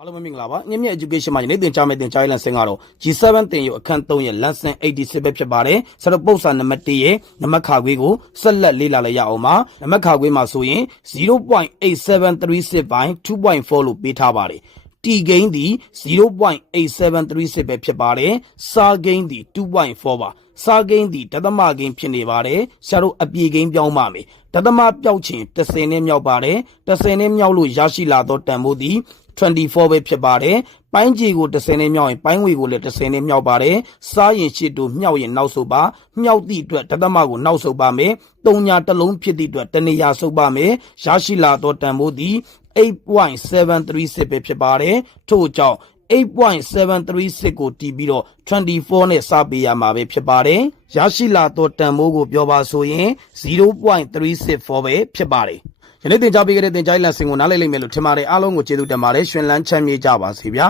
အားလုံးမင်္ဂလာပါညမြ education မှာယနေ့သင်ကြားမယ့်သင်ကြားရေး lesson ကတော့ G7 သင်ယူအခန်း3ရဲ့ Lesson-86 ပဲဖြစ်ပါတယ်ဆိုတော့ပုဒ်စာနံပါတ်1ရဲ့နံပါတ်ခါခွေးကိုဆက်လက်လေ့လာလိုက်ရအောင်ပါနံပါတ်ခါခွေးမှာဆိုရင် 0.8736 by 2.4 လို့ပေးထားပါတယ်T gain သည် 0.8736 ပဲဖြစ်ပါတယ်စာ gain သည် 2.4 ပါစာ gain သည်တသမ gain ဖြစ်နေပါတယ်ဆရာတို့အပြေ gain ပြောင်းပါမယ်တသမပျောက်ခြင်း10နဲ့မြောက်ပါတယ်10နဲ့မြောက်လို့ရရှိလာသောတန်ဖိုးသည်24ပဲဖြစ်ပါတယ်ပိုင်းကြီးကို10နဲ့မြောက်ရင်ပိုင်းဝေကိုလည်း10နဲ့မြောက်ပါတယ်စားရင်ရှစ်တို့မြောက်ရင်နောက်ဆုတ်ပါမြောက်သည့်အတွက်တသမကိုနောက်ဆုတ်ပါမယ်3ညာတစ်လုံးဖြစ်သည့်အတွက်တနေရာဆုတ်ပါမယ်ရရှိလာသောတန်ဖိုးသည်8.736ပဲဖြစ်ပါတယ်ထို့ကြောင့်8.736ကိုတီးပြီးတော့24နဲ့စပေးရမှာပဲဖြစ်ပါတယ်ရရှိလာသောတန်ဖိုးကိုပြောပါဆိုရင်0.364ပဲဖြစ်ပါတယ်ယနေ့သင်ကြားပေးခဲ့တဲ့သင်ကြားရေး lesson ကိုနားလည်လိမ့်မယ်လို့ထင်ပါတယ်အားလုံးကိုကျေးဇူးတင်ပါတယ်ရှင်လန်းချမ်းမြေ့ကြပါစေဗျာ